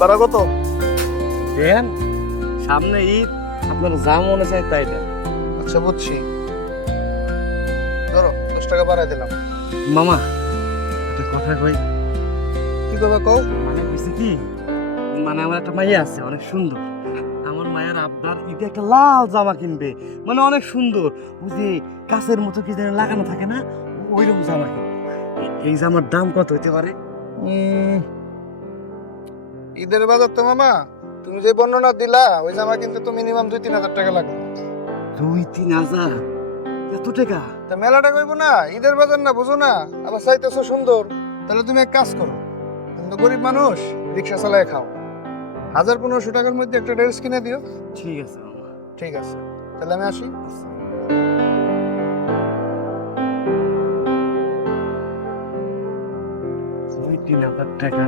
ভাড়া কত? দেন সামনে ঈদ, আপনার যা মনে চায় তাই দেন। আচ্ছা বুঝছি, ধরো 10 টাকা বাড়াই দিলাম। মামা একটা কথা কই, কি করবে কও? মানে বুঝছি কি, মানে আমার একটা মাইয়া আছে অনেক সুন্দর। আমার মায়ের আবদার ঈদে একটা লাল জামা কিনবে, মানে অনেক সুন্দর, বুঝি কাছের মতো কি যেন লাগানো থাকে না, ওইরকম জামা কিনবে। এই জামার দাম কত হইতে পারে? উম, ঈদের বাজার তো মামা, তুমি যে বর্ণনা দিলা ওই জামা কিনতে তো মিনিমাম 2-3 হাজার টাকা লাগবে। 2-3 হাজার? এত টাকা? তা মেলাটা কইবো না, ঈদের বাজার না, বুঝো না? আবার চাইতেছো সুন্দর, তাহলে তুমি এক কাজ করো, তুমি তো গরিব মানুষ, রিক্সা চালায় খাও, 1000-1500 টাকার মধ্যে একটা ড্রেস কিনে দিও। ঠিক আছে মামা। ঠিক আছে, তাহলে আমি আসি। 2-3 হাজার টাকা?